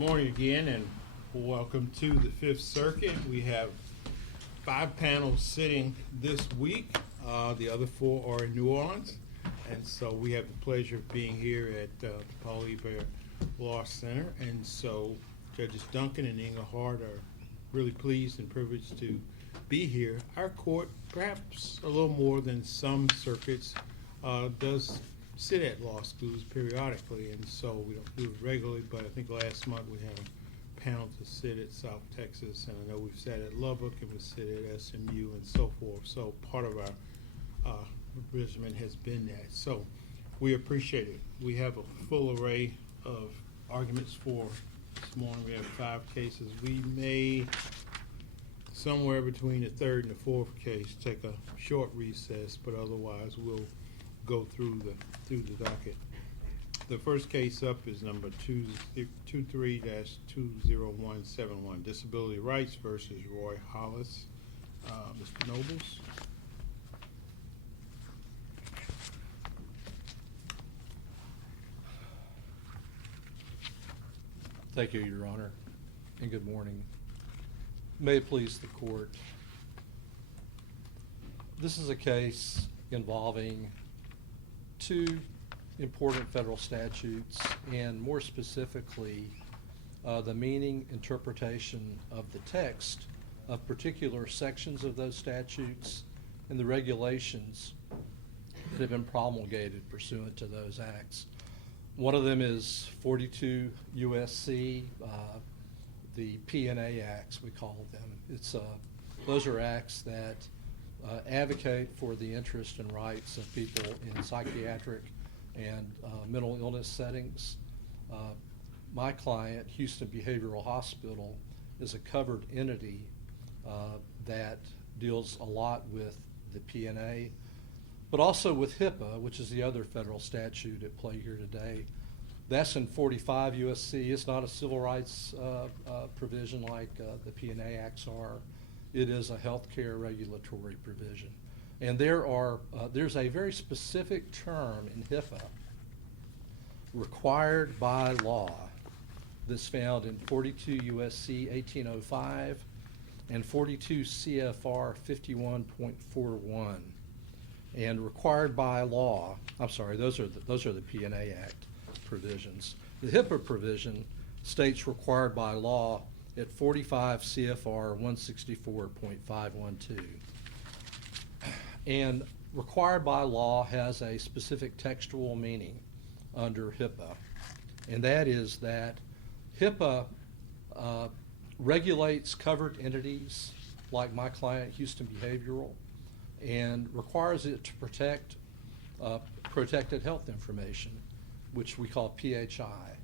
Morning again, and welcome to the Fifth Circuit. We have 5 panels sitting this week. The other 4 are in New Orleans, and so we have the pleasure of being here at the Paul Hebert Law Center. And so Judges Duncan and Engelhardt are really pleased and privileged to be here. Our court, perhaps a little more than some circuits, does sit at law schools periodically, and so we don't do it regularly, but I think last month we had a panel to sit at South Texas, and I know we've sat at Lubbock and we sit at SMU and so forth, so part of our regimen has been that. So we appreciate it. We have a full array of arguments for this morning. We have 5 cases. We may, somewhere between the 3rd and the 4th case, take a short recess, but otherwise we'll go through the docket. The first case up is number 23-20171, Disability Rights versus Roy Hollis. Mr. Nobles. Thank you, Your Honor, and good morning. May it please the court. This is a case involving 2 important federal statutes, and more specifically, the meaning, interpretation of the text of particular sections of those statutes and the regulations that have been promulgated pursuant to those acts. One of them is 42 U.S.C., the P&A Acts, we call them. Those are acts that advocate for the interest and rights of people in psychiatric and mental illness settings. My client, Houston Behavioral Hospital, is a covered entity that deals a lot with the P&A, but also with HIPAA, which is the other federal statute at play here today. That's in 45 U.S.C. It's not a civil rights provision like the P&A Acts are. It is a healthcare regulatory provision. And there's a very specific term in HIPAA, required by law, that's found in 42 U.S.C. 1805 and 42 CFR 51.41. And required by law, those are the P&A Act provisions. The HIPAA provision states required by law at 45 CFR 164.512. And required by law has a specific textual meaning under HIPAA, and that is that HIPAA regulates covered entities like my client, Houston Behavioral, and requires it to protect protected health information, which we call PHI.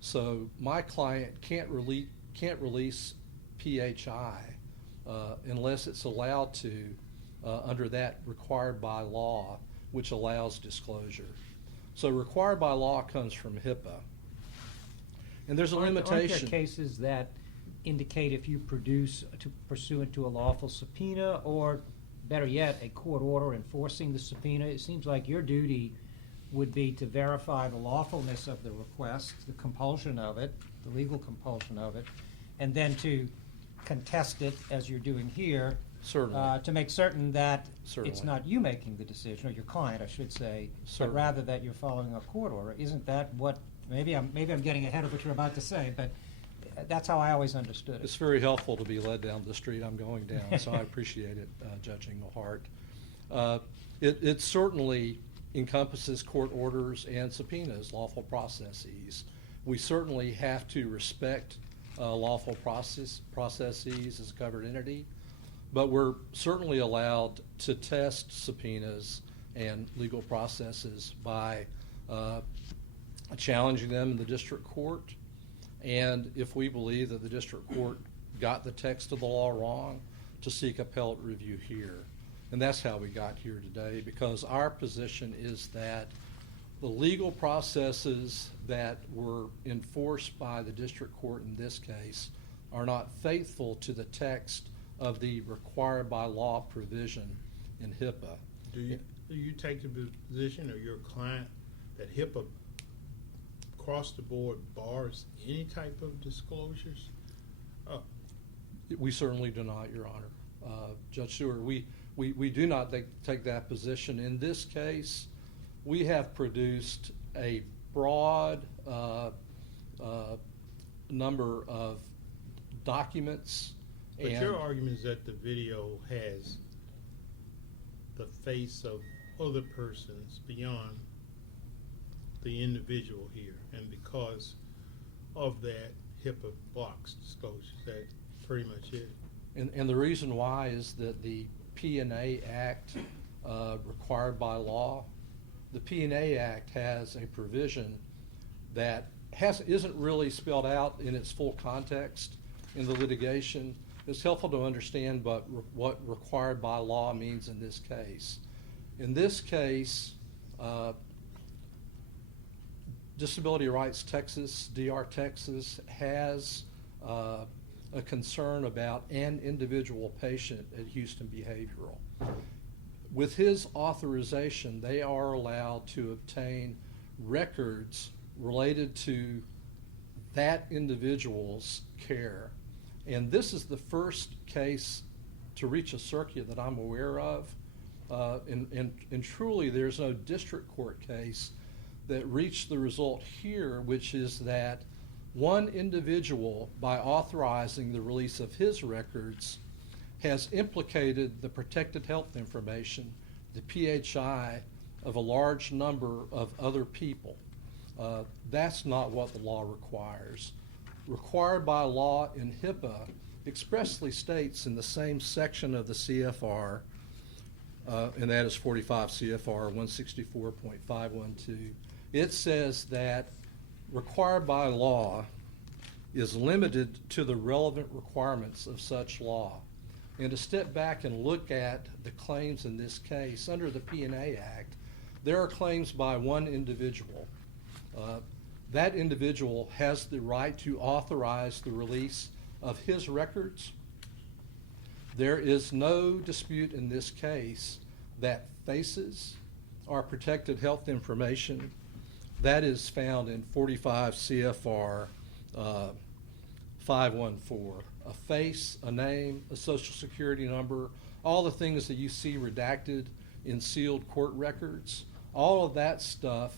So my client can't release PHI unless it's allowed to under that required by law, which allows disclosure. So required by law comes from HIPAA. And there's a limitation. Aren't there cases that indicate if you produce pursuant to a lawful subpoena, or better yet, a court order enforcing the subpoena? It seems like your duty would be to verify the lawfulness of the request, the compulsion of it, the legal compulsion of it, and then to contest it, as you're doing here, to make certain that it's not you making the decision, or your client, I should say, but rather that you're following a court order. Isn't that what, maybe I'm getting ahead of what you're about to say, but that's how I always understood it. It's very helpful to be led down the street I'm going down, so I appreciate it, Judge Engelhardt. It certainly encompasses court orders and subpoenas, lawful processes. We certainly have to respect lawful processes as a covered entity, but we're certainly allowed to test subpoenas and legal processes by challenging them in the district court, and if we believe that the district court got the text of the law wrong, to seek appellate review here. And that's how we got here today, because our position is that the legal processes that were enforced by the district court in this case are not faithful to the text of the required by law provision in HIPAA. Do you take the position, or your client, that HIPAA across the board bars any type of disclosures? We certainly do not, Your Honor. Judge Stewart, we do not take that position. In this case, we have produced a broad number of documents. But your argument is that the video has the face of other persons beyond the individual here, and because of that, HIPAA blocks disclosures. That's pretty much it. And the reason why is that the P&A Act required by law, the P&A Act has a provision that isn't really spelled out in its full context in the litigation. It's helpful to understand what required by law means in this case. In this case, Disability Rights Texas, DR Texas, has a concern about an individual patient at Houston Behavioral. With his authorization, they are allowed to obtain records related to that individual's care. And this is the first case to reach a circuit that I'm aware of. And truly, there's no district court case that reached the result here, which is that one individual, by authorizing the release of his records, has implicated the protected health information, the PHI, of a large number of other people. That's not what the law requires. Required by law in HIPAA expressly states in the same section of the CFR, and that is 45 CFR 164.512, it says that required by law is limited to the relevant requirements of such law. And to step back and look at the claims in this case, under the P&A Act, there are claims by one individual. That individual has the right to authorize the release of his records. There is no dispute in this case that faces are protected health information. That is found in 45 CFR 514. A face, a name, a social security number, all the things that you see redacted in sealed court records, all of that stuff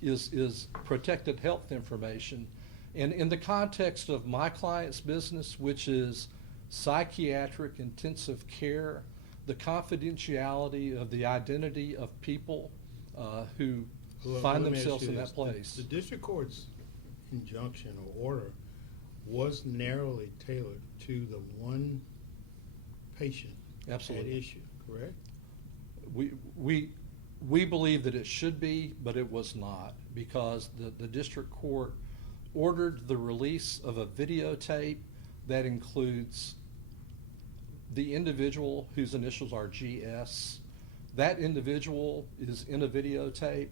is protected health information. And in the context of my client's business, which is psychiatric intensive care, the confidentiality of the identity of people who find themselves in that place. The district court's injunction or order was narrowly tailored to the one patient Absolutely. at issue, correct? We believe that it should be, but it was not, because the district court ordered the release of a videotape that includes the individual whose initials are GS. That individual is in a videotape.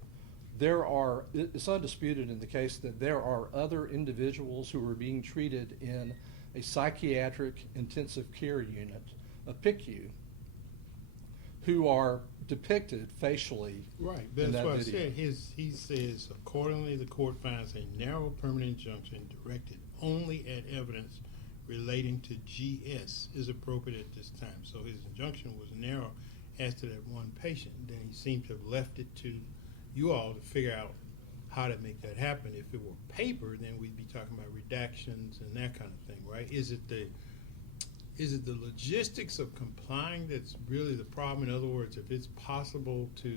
It's undisputed in the case that there are other individuals who are being treated in a psychiatric intensive care unit, a PICU, who are depicted facially. Right, in that's that what video. I said. He says, accordingly, the court finds a narrow permanent injunction directed only at evidence relating to GS is appropriate at this time. So his injunction was narrow as to that one patient. Then he seemed to have left it to you all to figure out how to make that happen. If it were paper, then we'd be talking about redactions and that kind of thing, right? Is it the logistics of complying that's really the problem? In other words, if it's possible to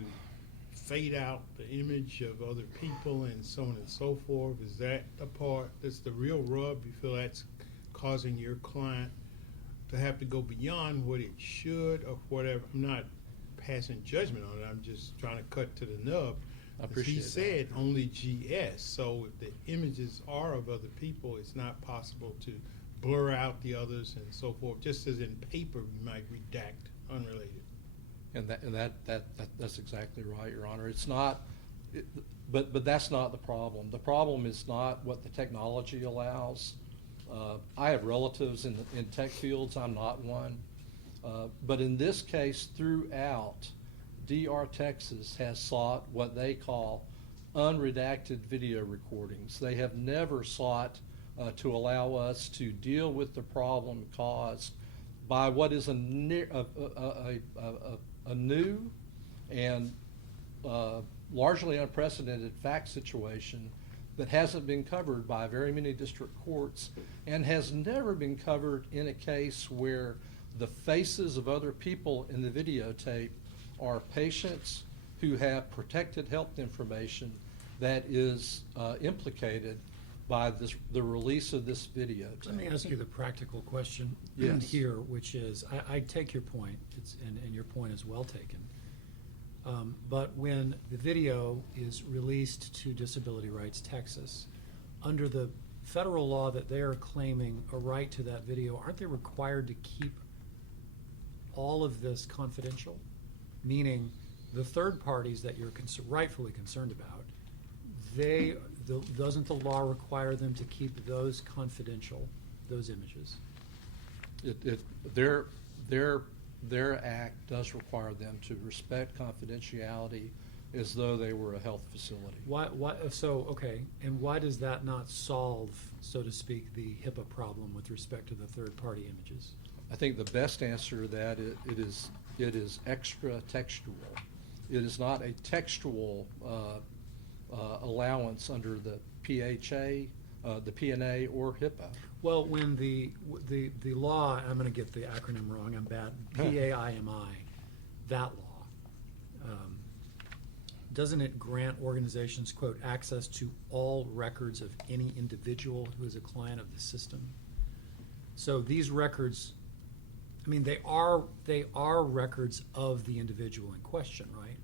fade out the image of other people and so on and so forth, is that the part that's the real rub? You feel that's causing your client to have to go beyond what it should or whatever? I'm not passing judgment on it. I'm just trying to cut to the nub. I appreciate He that. said only GS, so if the images are of other people, it's not possible to blur out the others and so forth. Just as in paper, we might redact unrelated. And that's exactly right, Your Honor. It's not, but that's not the problem. The problem is not what the technology allows. I have relatives in tech fields. I'm not one. But in this case, throughout, DR Texas has sought what they call unredacted video recordings. They have never sought to allow us to deal with the problem caused by what is a new and largely unprecedented fact situation that hasn't been covered by very many district courts and has never been covered in a case where the faces of other people in the videotape are patients who have protected health information that is implicated by the release of this videotape. Let me ask you the practical question Yes. here, which is, I take your point, and your point is well taken. But when the video is released to Disability Rights Texas, under the federal law that they are claiming a right to that video, aren't they required to keep all of this confidential? Meaning, the third parties that you're rightfully concerned about, doesn't the law require them to keep those confidential, those images? Their act does require them to respect confidentiality as though they were a health facility. Okay, and why does that not solve, so to speak, the HIPAA problem with respect to the third-party images? I think the best answer to that, it is extra textual. It is not a textual allowance under the PHA, the PNA, or HIPAA. Well, when the law, I'm going to get the acronym wrong, I'm bad, PAIMI, that law, doesn't it grant organizations, quote, access to all records of any individual who is a client of the system? So these records, I mean, they are records of the individual in question, right?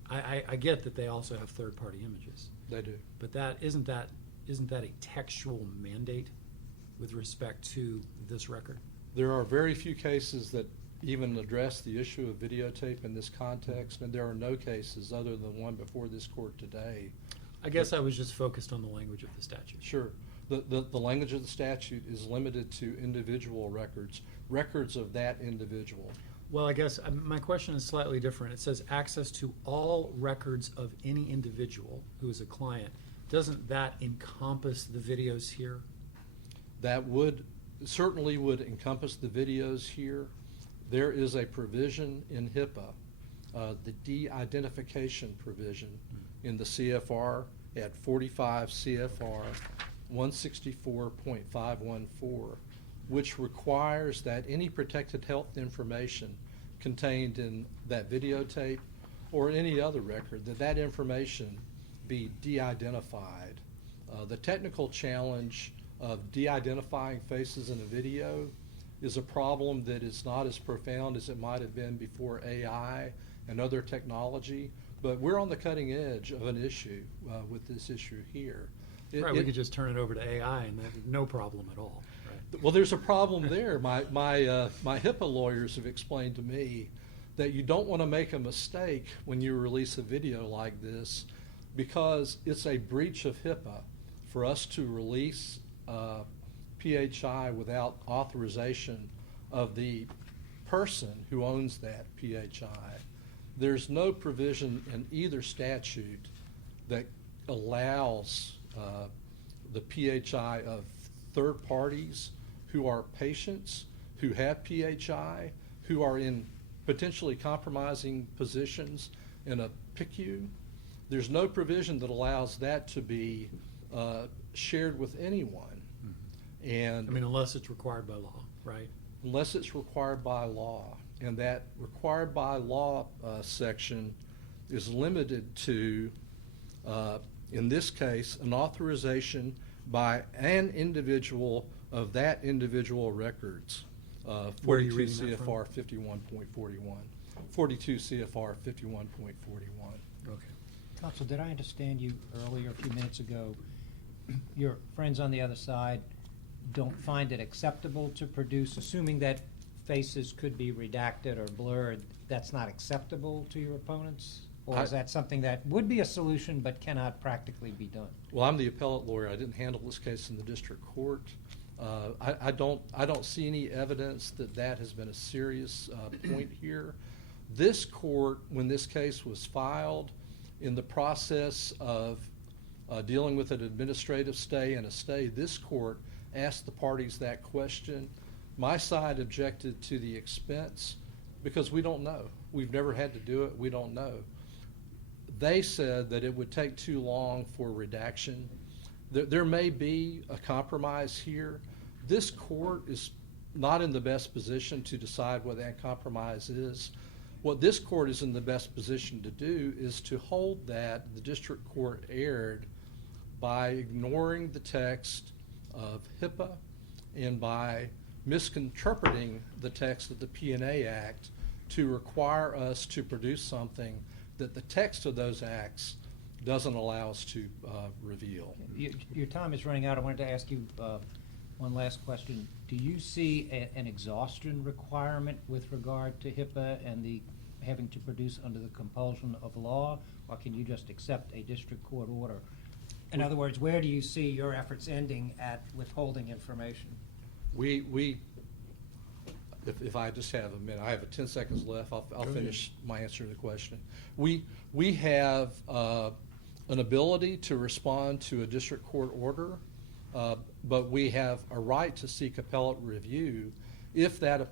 I get that they also have third-party images. They do. But isn't that a textual mandate with respect to this record? There are very few cases that even address the issue of videotape in this context, and there are no cases other than one before this court today. I guess I was just focused on the language of the statute. Sure. The language of the statute is limited to individual records of that individual. Well, I guess my question is slightly different. It says access to all records of any individual who is a client. Doesn't that encompass the videos here? That certainly would encompass the videos here. There is a provision in HIPAA, the de-identification provision in the CFR at 45 CFR 164.514, which requires that any protected health information contained in that videotape or any other record, that information be de-identified. The technical challenge of de-identifying faces in a video is a problem that is not as profound as it might have been before AI and other technology, but we're on the cutting edge of an issue with this issue here. We could just turn it over to AI and that no problem at all. Right? Well, there's a problem there. My HIPAA lawyers have explained to me that you don't want to make a mistake when you release a video like this, because it's a breach of HIPAA for us to release PHI without authorization of the person who owns that PHI. There's no provision in either statute that allows the PHI of third parties who are patients, who have PHI, who are in potentially compromising positions in a PICU. There's no provision that allows that to be shared with anyone. And I mean, unless it's required by law, right? Unless it's required by law. And that required by law section is limited to, in this case, an authorization by an individual of that individual records. Where are you 42 reading that from? CFR 51.41. 42 CFR 51.41. Okay. Counsel, did I understand you earlier, a few minutes ago, your friends on the other side don't find it acceptable to produce, assuming that faces could be redacted or blurred, that's not acceptable to your opponents? Or is that something that would be a solution but cannot practically be done? Well, I'm the appellate lawyer. I didn't handle this case in the district court. I don't see any evidence that has been a serious point here. This court, when this case was filed, in the process of dealing with an administrative stay and a stay. This court asked the parties that question. My side objected to the expense because we don't know. We've never had to do it. We don't know. They said that it would take too long for redaction. There may be a compromise here. This court is not in the best position to decide what that compromise is. What this court is in the best position to do is to hold that the district court erred by ignoring the text of HIPAA and by misinterpreting the text of the P&A Act to require us to produce something that the text of those acts doesn't allow us to reveal. Your time is running out. I wanted to ask you one last question. Do you see an exhaustion requirement with regard to HIPAA and the having to produce under the compulsion of law, or can you just accept a district court order? In other words, where do you see your efforts ending at withholding information? If I just have a minute, I have 10 seconds left. I'll finish my answer to the question. We have an ability to respond to a district court order, but we have a right to seek appellate review if that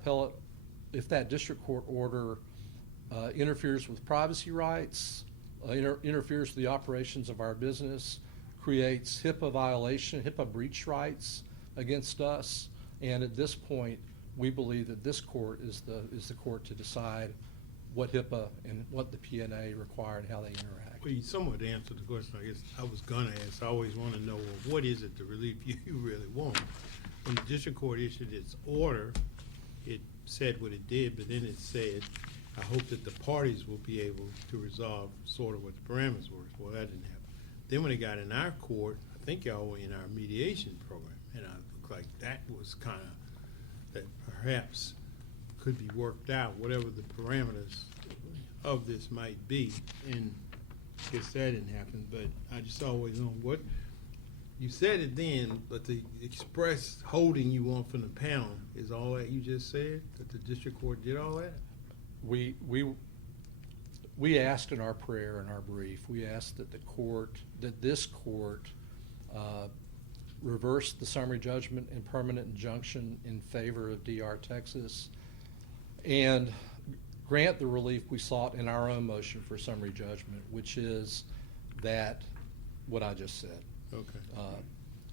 district court order interferes with privacy rights, interferes with the operations of our business, creates HIPAA violation, HIPAA breach rights against us, and at this point, we believe that this court is the court to decide what HIPAA and what the P&A require and how they interact. Well, you somewhat answered the question I guess I was gonna ask. I always want to know, well, what is it, the relief you really want? When the district court issued its order, it said what it did, but then it said, I hope that the parties will be able to resolve sort of what the parameters were. Well, that didn't happen. Then when it got in our court, I think y'all were in our mediation program, and it looked like that was kind of, that perhaps could be worked out, whatever the parameters of this might be. And I guess that didn't happen, but I just always know what, you said it then, but the express holding you want from the panel is all that you just said, that the district court did all that? We asked in our prayer, in our brief, we asked that this court reverse the summary judgment and permanent injunction in favor of DR Texas and grant the relief we sought in our own motion for summary judgment, which is that what I just said. Okay.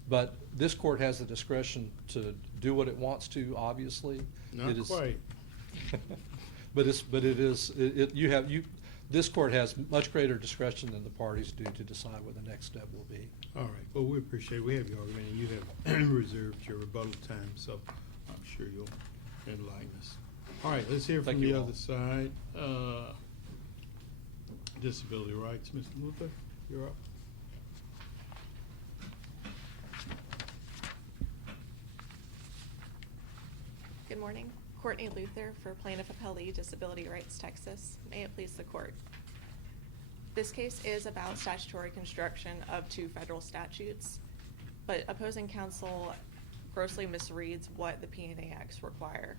But this court has the discretion to do what it wants to, obviously. Not quite. This court has much greater discretion than the parties do to decide what the next step will be. All right. Well, we appreciate it. We have your argument, and you have reserved your rebuttal time, so I'm sure you'll enlighten us. All right. Let's hear from Thank the you all. other side. Disability rights, Mr. Luther, you're up. Good morning. Courtney Luther for Plaintiff Appellee Disability Rights Texas. May it please the court. This case is about statutory construction of two federal statutes, but opposing counsel grossly misreads what the P&A Acts require.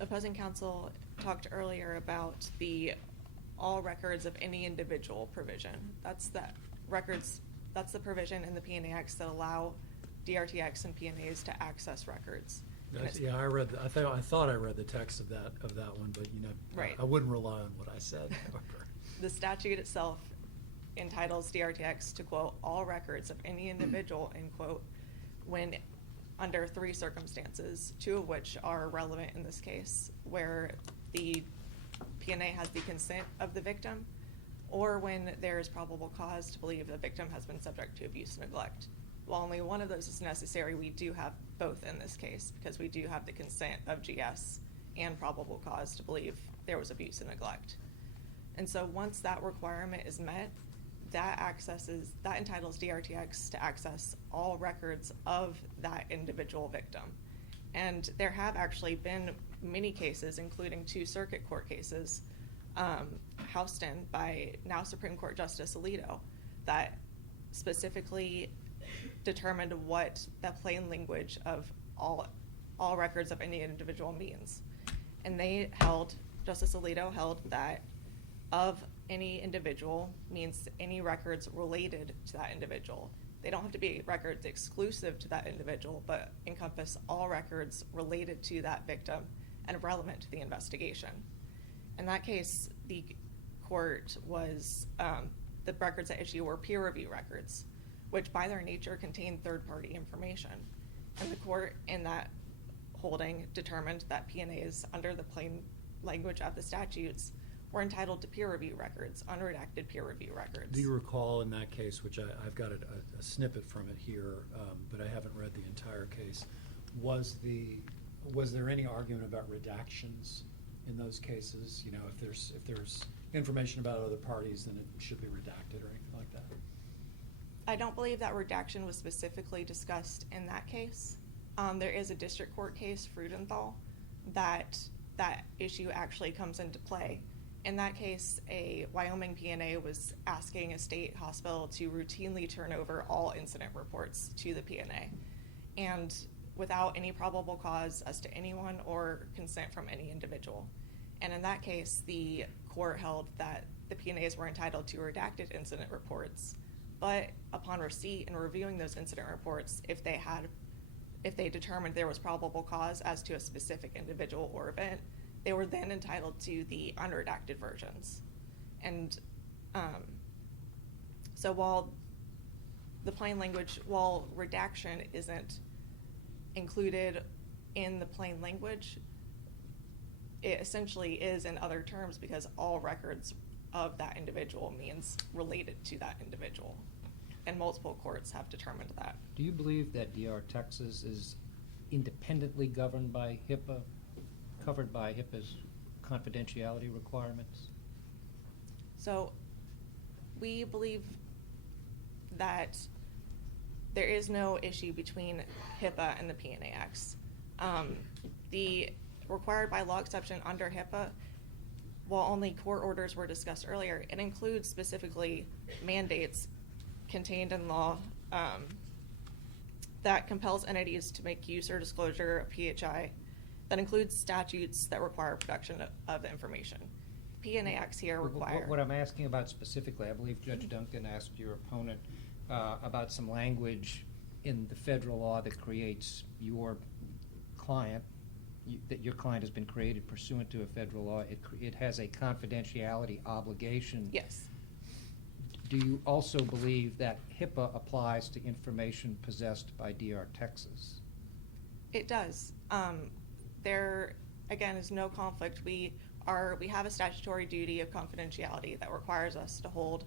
Opposing counsel talked earlier about the all records of any individual provision. That's the provision in the P&A Acts that allow DRTX and P&As to access records. Yeah, I thought I read the text of that one, but Right. I wouldn't rely on what I said. The statute itself entitles DRTX to, quote, all records of any individual, end quote, when under three circumstances, two of which are relevant in this case, where the P&A has the consent of the victim, or when there is probable cause to believe the victim has been subject to abuse and neglect. While only one of those is necessary, we do have both in this case, because we do have the consent of GS and probable cause to believe there was abuse and neglect. And so once that requirement is met, that entitles DRTX to access all records of that individual victim. And there have actually been many cases, including two circuit court cases, Houston by now Supreme Court Justice Alito, that specifically determined what the plain language of all records of any individual means. And Justice Alito held that of any individual means any records related to that individual. They don't have to be records exclusive to that individual, but encompass all records related to that victim and relevant to the investigation. In that case, the court was, the records at issue were peer review records, which by their nature contain third-party information. And the court in that holding determined that P&As, under the plain language of the statutes, were entitled to peer review records, unredacted peer review records. Do you recall in that case, which I've got a snippet from it here, but I haven't read the entire case, was there any argument about redactions in those cases? You know, if there's information about other parties, then it should be redacted or anything like that? I don't believe that redaction was specifically discussed in that case. There is a district court case, Freudenthal, that issue actually comes into play. In that case, a Wyoming P&A was asking a state hospital to routinely turn over all incident reports to the P&A, and without any probable cause as to anyone or consent from any individual. And in that case, the court held that the P&As were entitled to redacted incident reports, but upon receipt and reviewing those incident reports, if they determined there was probable cause as to a specific individual or event, they were then entitled to the unredacted versions. And so while redaction isn't included in the plain language, it essentially is in other terms, because all records of that individual means related to that individual. And multiple courts have determined that. Do you believe that DR Texas is independently governed by HIPAA, covered by HIPAA's confidentiality requirements? So we believe that there is no issue between HIPAA and the P&A-X. The required by law exception under HIPAA, while only court orders were discussed earlier, it includes specifically mandates contained in law that compels entities to make use or disclosure of PHI, that includes statutes that require production of the information. P&A-X here require... What I'm asking about specifically, I believe Judge Duncan asked your opponent about some language in the federal law that creates your client, that your client has been created pursuant to a federal law. It has a confidentiality obligation. Yes. Do you also believe that HIPAA applies to information possessed by DR Texas? It does. There, again, is no conflict. We have a statutory duty of confidentiality that requires us to hold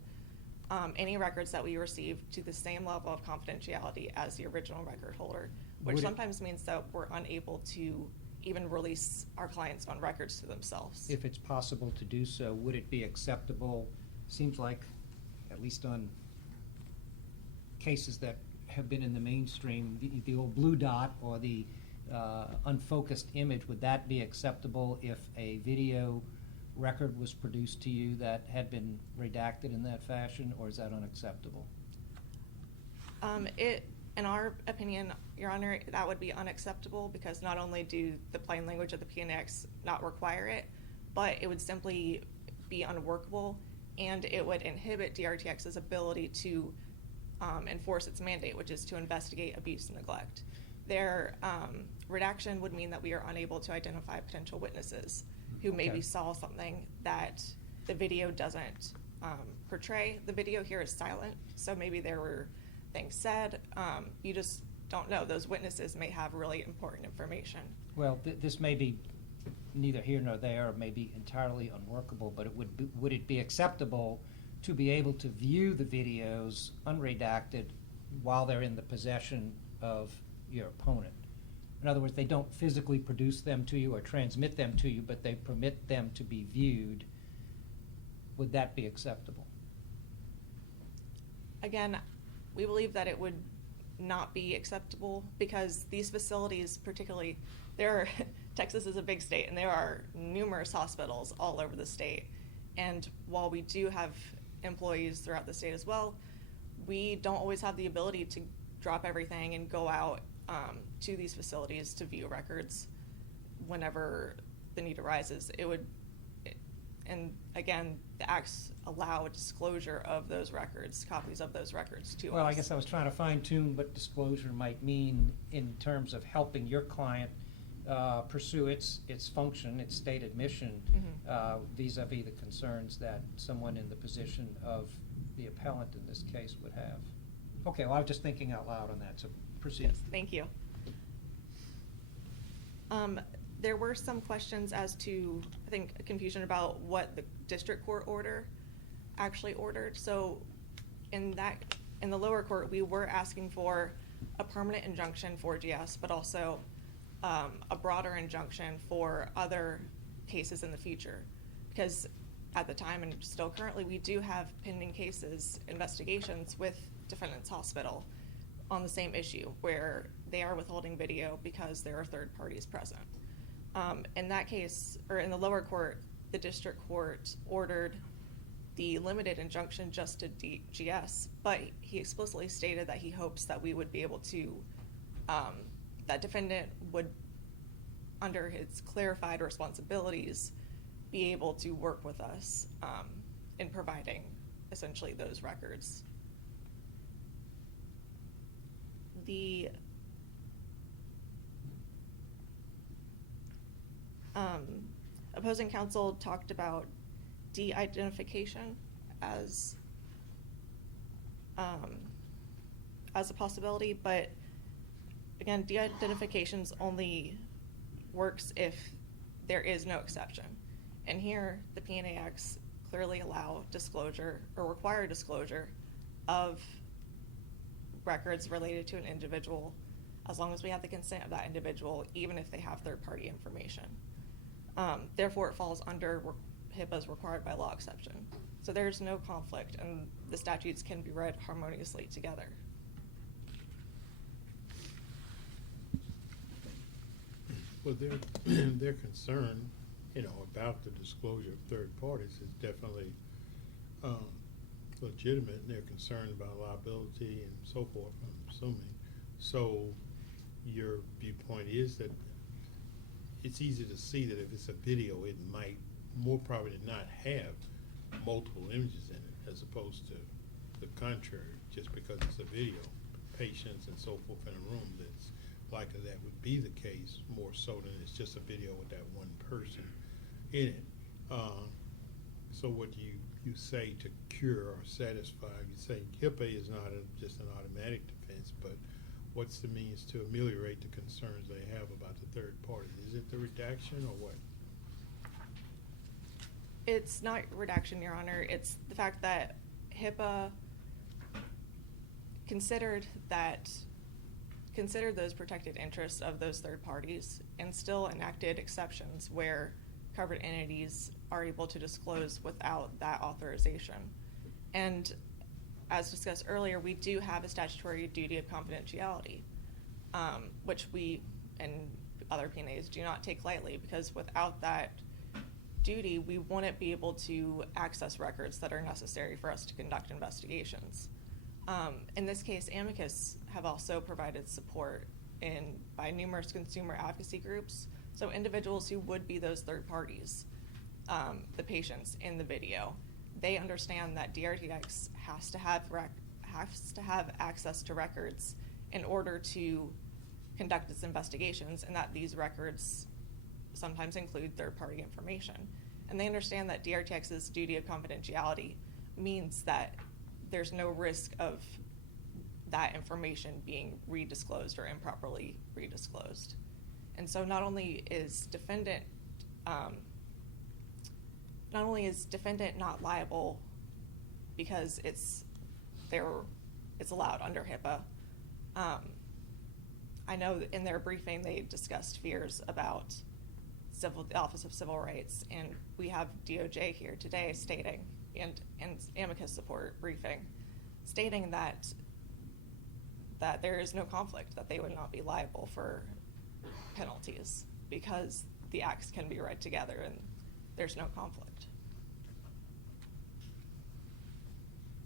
any records that we receive to the same level of confidentiality as the original record holder, which sometimes means that we're unable to even release our clients' own records to themselves. If it's possible to do so, would it be acceptable? Seems like, at least on cases that have been in the mainstream, the old blue dot or the unfocused image, would that be acceptable if a video record was produced to you that had been redacted in that fashion, or is that unacceptable? In our opinion, Your Honor, that would be unacceptable, because not only do the plain language of the P&A-X not require it, but it would simply be unworkable, and it would inhibit DRTX's ability to enforce its mandate, which is to investigate abuse and neglect. Their redaction would mean that we are unable to identify potential witnesses who maybe saw something that the video doesn't portray. The video here is silent, so maybe there were things said. You just don't know. Those witnesses may have really important information. Well, this may be neither here nor there, may be entirely unworkable, but would it be acceptable to be able to view the videos unredacted while they're in the possession of your opponent? In other words, they don't physically produce them to you or transmit them to you, but they permit them to be viewed. Would that be acceptable? Again, we believe that it would not be acceptable, because these facilities, particularly, Texas is a big state, and there are numerous hospitals all over the state. And while we do have employees throughout the state as well, we don't always have the ability to drop everything and go out to these facilities to view records whenever the need arises. And again, the acts allow disclosure of those records, copies of those records to us. Well, I guess I was trying to fine tune what disclosure might mean in terms of helping your client pursue its function, its stated mission, vis-a-vis the concerns that someone in the position of the appellant in this case would have. Okay, well, I was just thinking out loud on that, so proceed. Yes, thank you. There were some questions as to, I think, confusion about what the district court order actually ordered. So in the lower court, we were asking for a permanent injunction for GS, but also a broader injunction for other cases in the future. Because at the time, and still currently, we do have pending cases, investigations with Defendants Hospital on the same issue, where they are withholding video because there are third parties present. In that case, or in the lower court, the district court ordered the limited injunction just to GS, but he explicitly stated that he hopes that we would be able to, that defendant would, under his clarified responsibilities, be able to work with us in providing essentially those records. The opposing counsel talked about de-identification as a possibility, but again, de-identifications only works if there is no exception. And here, the P&A Acts clearly allow disclosure or require disclosure of records related to an individual as long as we have the consent of that individual, even if they have third-party information. Therefore, it falls under HIPAA's required by law exception. So there's no conflict, and the statutes can be read harmoniously together. Well, their concern, about the disclosure of third parties is definitely legitimate, and they're concerned about liability and so forth, I'm assuming. So your viewpoint is that it's easy to see that if it's a video, it might more probably than not have multiple images in it, as opposed to the contrary, just because it's a video. Patients and so forth in a room, that's likely that would be the case more so than it's just a video with that one person in it. So what do you say to cure or satisfy? You say HIPAA is not just an automatic defense, but what's the means to ameliorate the concerns they have about the third party? Is it the redaction or what? It's not redaction, Your Honor. It's the fact that HIPAA considered those protected interests of those third parties and still enacted exceptions where covered entities are able to disclose without that authorization. And as discussed earlier, we do have a statutory duty of confidentiality, which we and other P&As do not take lightly, because without that duty, we wouldn't be able to access records that are necessary for us to conduct investigations. In this case, amicus have also provided support by numerous consumer advocacy groups, so individuals who would be those third parties, the patients in the video. They understand that DRTX has to have access to records in order to conduct its investigations, and that these records sometimes include third-party information. And they understand that DRTX's duty of confidentiality means that there's no risk of that information being redisclosed or improperly redisclosed. And so not only is defendant not liable because it's allowed under HIPAA. I know that in their briefing they discussed fears about the Office of Civil Rights, and we have DOJ here today stating, and amicus support briefing, stating that there is no conflict, that they would not be liable for penalties because the acts can be read together and there's no conflict.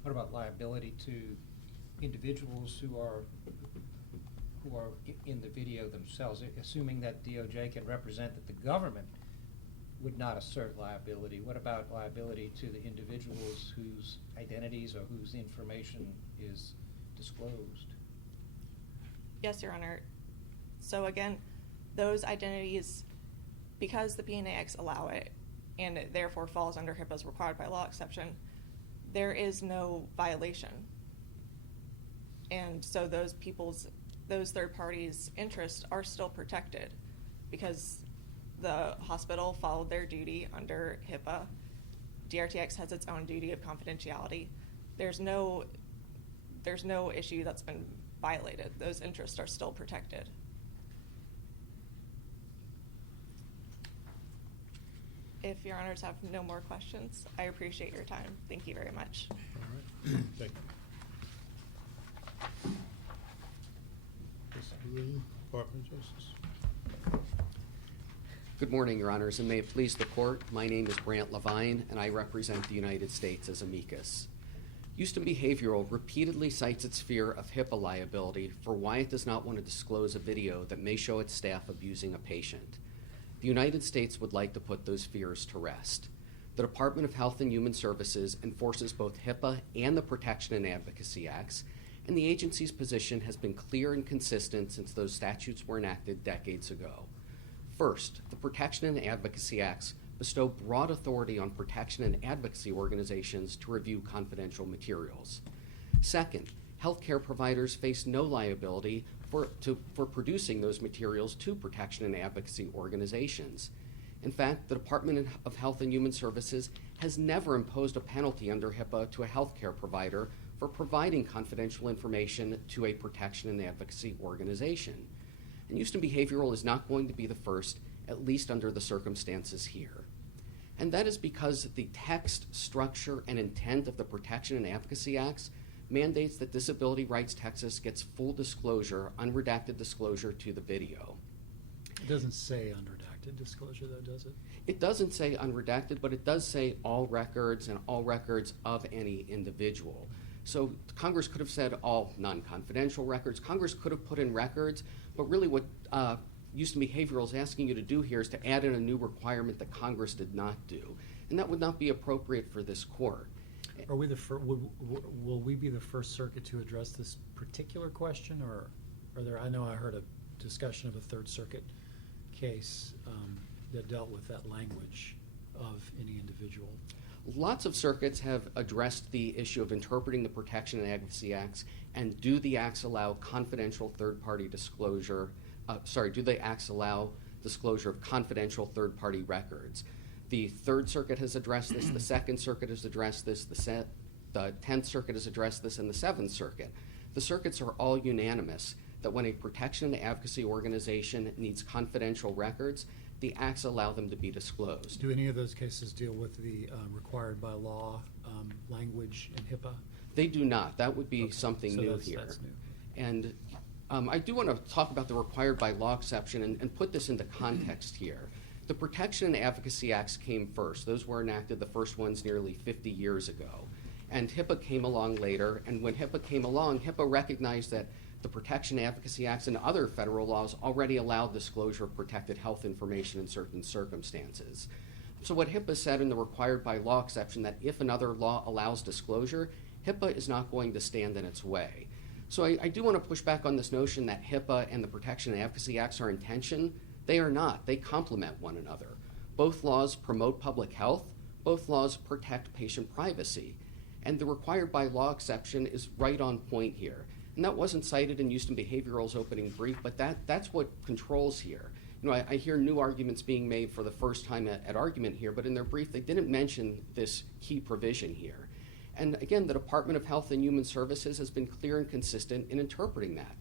What about liability to individuals who are in the video themselves, assuming that DOJ can represent that the government would not assert liability. What about liability to the individuals whose identities or whose information is disclosed? Yes, Your Honor. So again, those identities, because the PNA Acts allow it, and it therefore falls under HIPAA's required by law exception, there is no violation. And so those third parties' interests are still protected because the hospital followed their duty under HIPAA. DRTX has its own duty of confidentiality. There's no issue that's been violated. Those interests are still protected. If Your Honors have no more questions, I appreciate your time. Thank you very much. All right. Thank you. Mr. Levine, Department of Justice. Good morning, Your Honors, and may it please the Court. My name is Brant Levine, and I represent the United States as amicus. Houston Behavioral repeatedly cites its fear of HIPAA liability for why it does not want to disclose a video that may show its staff abusing a patient. The United States would like to put those fears to rest. The Department of Health and Human Services enforces both HIPAA and the Protection and Advocacy Acts, and the agency's position has been clear and consistent since those statutes were enacted decades ago. First, the Protection and Advocacy Acts bestow broad authority on protection and advocacy organizations to review confidential materials. Second, healthcare providers face no liability for producing those materials to protection and advocacy organizations. In fact, the Department of Health and Human Services has never imposed a penalty under HIPAA to a healthcare provider for providing confidential information to a protection and advocacy organization. And Houston Behavioral is not going to be the first, at least under the circumstances here. And that is because the text, structure, and intent of the Protection and Advocacy Acts mandates that Disability Rights Texas gets full disclosure, unredacted disclosure to the video. It doesn't say unredacted disclosure, though, does it? It doesn't say unredacted, but it does say all records and all records of any individual. So Congress could have said all non-confidential records. Congress could have put in records, but really what Houston Behavioral is asking you to do here is to add in a new requirement that Congress did not do. And that would not be appropriate for this court. Are we will we be the first circuit to address this particular question, or are there? I know I heard a discussion of a Third Circuit case that dealt with that language of any individual. Lots of circuits have addressed the issue of interpreting the Protection and Advocacy Acts, and do the acts allow confidential third-party disclosure? Do the acts allow disclosure of confidential third-party records? The Third Circuit has addressed this, the Second Circuit has addressed this, the 10th Circuit has addressed this, and the 7th Circuit. The circuits are all unanimous that when a protection and advocacy organization needs confidential records, the acts allow them to be disclosed. Do any of those cases deal with the required by law language in HIPAA? They do not. That would be Okay, something so new that's here. new. And I do want to talk about the required by law exception and put this into context here. The Protection and Advocacy Acts came first. Those were enacted, the first ones, nearly 50 years ago. And HIPAA came along later, and when HIPAA came along, HIPAA recognized that the Protection and Advocacy Acts and other federal laws already allowed disclosure of protected health information in certain circumstances. So what HIPAA said in the required by law exception, that if another law allows disclosure, HIPAA is not going to stand in its way. So I do want to push back on this notion that HIPAA and the Protection and Advocacy Acts are in tension. They are not. They complement one another. Both laws promote public health. Both laws protect patient privacy. And the required by law exception is right on point here. And that wasn't cited in Houston Behavioral's opening brief, but that's what controls here. You know, I hear new arguments being made for the first time at argument here, but in their brief they didn't mention this key provision here. And again, the Department of Health and Human Services has been clear and consistent in interpreting that.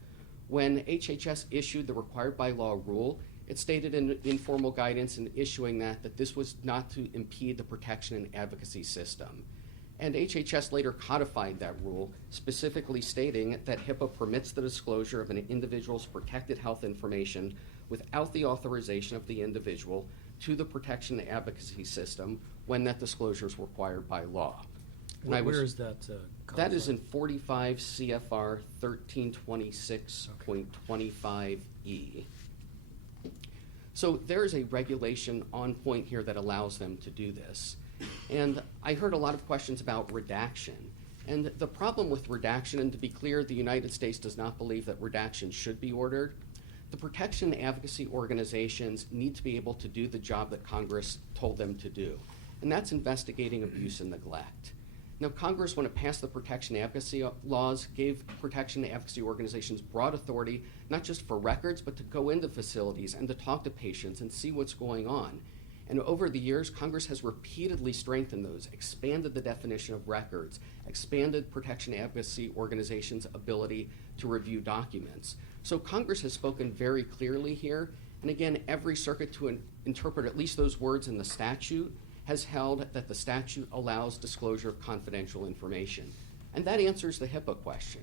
When HHS issued the required by law rule, it stated in informal guidance in issuing that this was not to impede the protection and advocacy system. And HHS later codified that rule, specifically stating that HIPAA permits the disclosure of an individual's protected health information without the authorization of the individual to the protection and advocacy system when that disclosure is required by law. And Where is that? That is in 45 CFR 1326.25E. So there is a regulation on point here that allows them to do this. And I heard a lot of questions about redaction. And the problem with redaction, and to be clear, the United States does not believe that redaction should be ordered. The protection and advocacy organizations need to be able to do the job that Congress told them to do, and that's investigating abuse and neglect. Now, Congress, when it passed the protection and advocacy laws, gave protection and advocacy organizations broad authority, not just for records, but to go into facilities and to talk to patients and see what's going on. And over the years, Congress has repeatedly strengthened those, expanded the definition of records, expanded protection and advocacy organizations' ability to review documents. So Congress has spoken very clearly here, and again, every circuit to interpret at least those words in the statute has held that the statute allows disclosure of confidential information. And that answers the HIPAA question.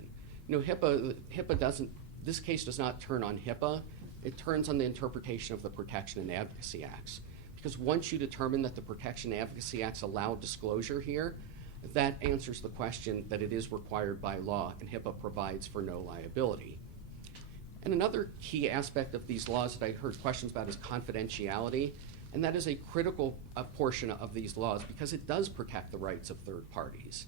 You know, HIPAA doesn't, this case does not turn on HIPAA, it turns on the interpretation of the Protection and Advocacy Acts. Because once you determine that the Protection and Advocacy Acts allow disclosure here, that answers the question that it is required by law, and HIPAA provides for no liability. And another key aspect of these laws that I heard questions about is confidentiality, and that is a critical portion of these laws because it does protect the rights of third parties.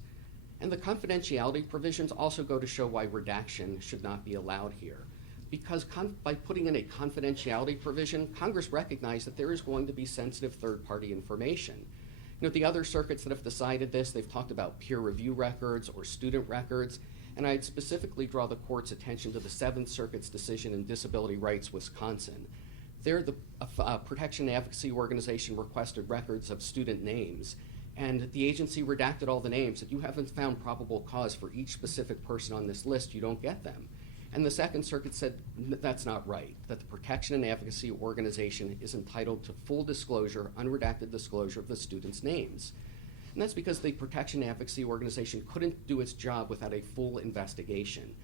And the confidentiality provisions also go to show why redaction should not be allowed here. Because by putting in a confidentiality provision, Congress recognized that there is going to be sensitive third-party information. You know, the other circuits that have decided this, they've talked about peer review records or student records, and I'd specifically draw the court's attention to the Seventh Circuit's decision in Disability Rights, Wisconsin. There, the Protection and Advocacy Organization requested records of student names, and the agency redacted all the names. If you haven't found probable cause for each specific person on this list, you don't get them. And the Second Circuit said that's not right, that the Protection and Advocacy Organization is entitled to full disclosure, unredacted disclosure of the students' names. And that's because the Protection and Advocacy Organization couldn't do its job without a full investigation.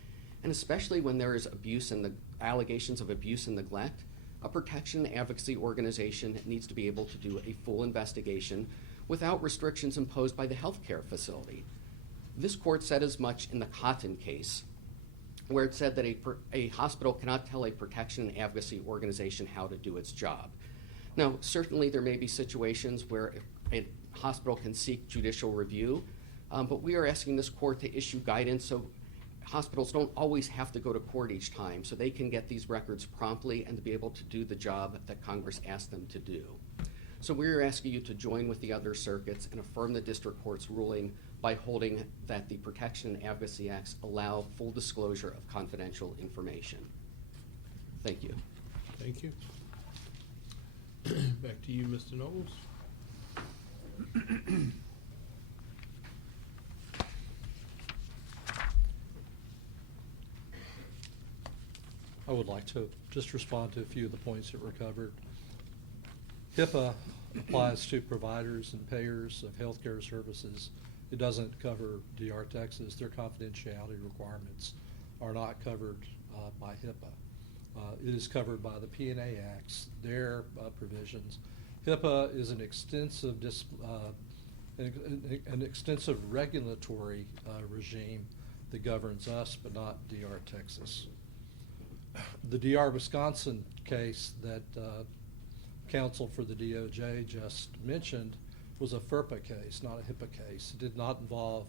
And especially when there is abuse and the allegations of abuse and neglect, a Protection and Advocacy Organization needs to be able to do a full investigation without restrictions imposed by the healthcare facility. This court said as much in the Cotton case, where it said that a hospital cannot tell a protection and advocacy organization how to do its job. Now, certainly there may be situations where a hospital can seek judicial review, but we are asking this court to issue guidance so hospitals don't always have to go to court each time, so they can get these records promptly and to be able to do the job that Congress asked them to do. So we're asking you to join with the other circuits and affirm the district court's ruling by holding that the Protection and Advocacy Acts allow full disclosure of confidential information. Thank you. Thank you. Back to you, Mr. Knowles. I would like to just respond to a few of the points that were covered. HIPAA applies to providers and payers of healthcare services. It doesn't cover DR Texas. Their confidentiality requirements are not covered by HIPAA. It is covered by the P&A Acts, their provisions. HIPAA is an extensive regulatory regime that governs us, but not DR Texas. The DR Wisconsin case that counsel for the DOJ just mentioned was a FERPA case, not a HIPAA case. It did not involve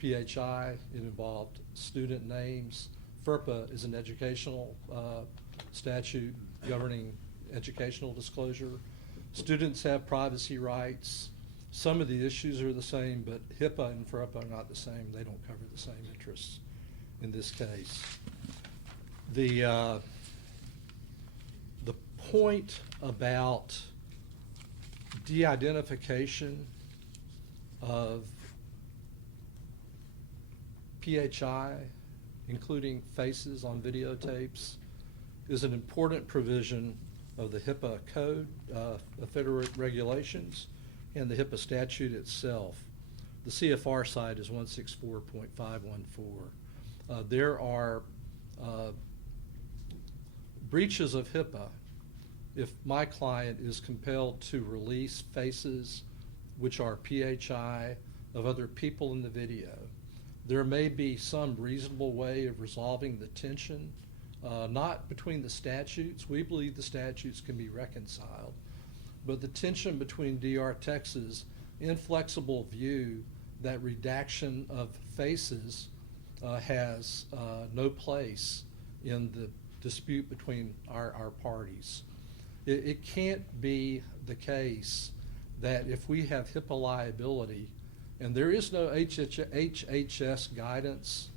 PHI. It involved student names. FERPA is an educational statute governing educational disclosure. Students have privacy rights. Some of the issues are the same, but HIPAA and FERPA are not the same. They don't cover the same interests in this case. The point about de-identification of PHI, including faces on videotapes, is an important provision of the HIPAA Code, of Federal Regulations, and the HIPAA statute itself. The CFR side is 164.514. There are breaches of HIPAA if my client is compelled to release faces which are PHI of other people in the video. There may be some reasonable way of resolving the tension not between the statutes. We believe the statutes can be reconciled, but the tension between DR Texas' inflexible view that redaction of faces has no place in the dispute between our parties. It can't be the case that if we have HIPAA liability, and there is no HHS guidance,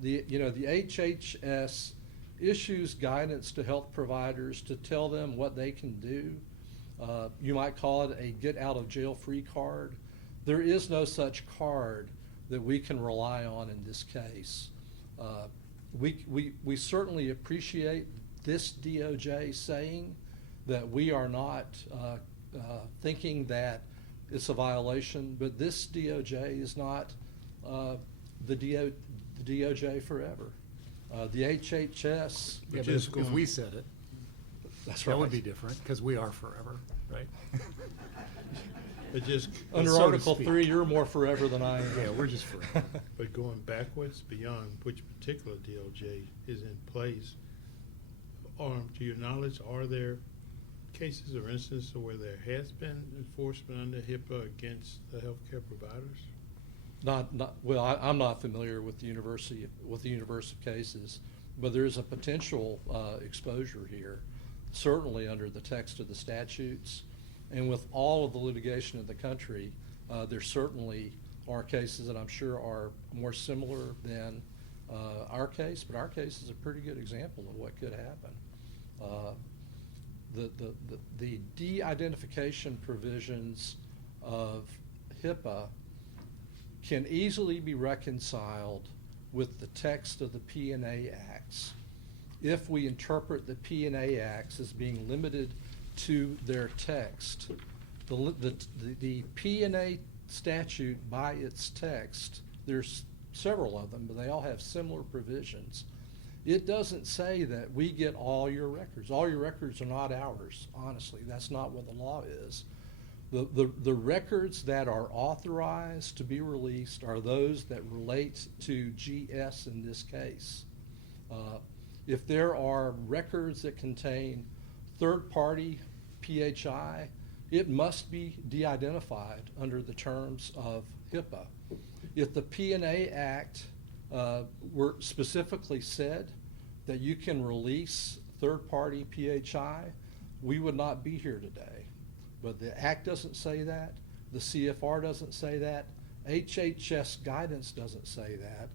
the HHS issues guidance to health providers to tell them what they can do. You might call it a get out of jail free card. There is no such card that we can rely on in this case. We certainly appreciate this DOJ saying that we are not thinking that it's a violation, but this DOJ is not the DOJ forever. The HHS. Yeah, but just if going- we said it, That's right. that would be different, because we are forever, right? But just, Under so to Article speak. 3, you're more forever than I am. Yeah, we're just forever. but going backwards beyond which particular DOJ is in place, to your knowledge, are there cases or instances where there has been enforcement under HIPAA against the healthcare providers? Well, I'm not familiar with the universe of cases, but there is a potential exposure here, certainly under the text of the statutes. And with all of the litigation in the country, there certainly are cases that I'm sure are more similar than our case, but our case is a pretty good example of what could happen. The de-identification provisions of HIPAA can easily be reconciled with the text of the P&A Acts if we interpret the P&A Acts as being limited to their text. The P&A statute, by its text, there's several of them, but they all have similar provisions. It doesn't say that we get all your records. All your records are not ours, honestly. That's not what the law is. The records that are authorized to be released are those that relate to GS in this case. If there are records that contain third-party PHI, it must be de-identified under the terms of HIPAA. If the P&A Act were specifically said that you can release third-party PHI, we would not be here today. But the Act doesn't say that, the CFR doesn't say that, HHS guidance doesn't say that,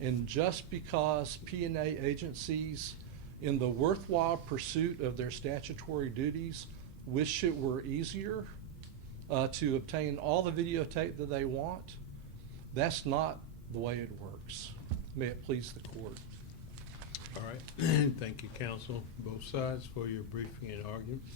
and just because P&A agencies, in the worthwhile pursuit of their statutory duties, wish it were easier to obtain all the videotape that they want, that's not the way it works. May it please the court. All right. Thank you, counsel, both sides, for your briefing and arguments.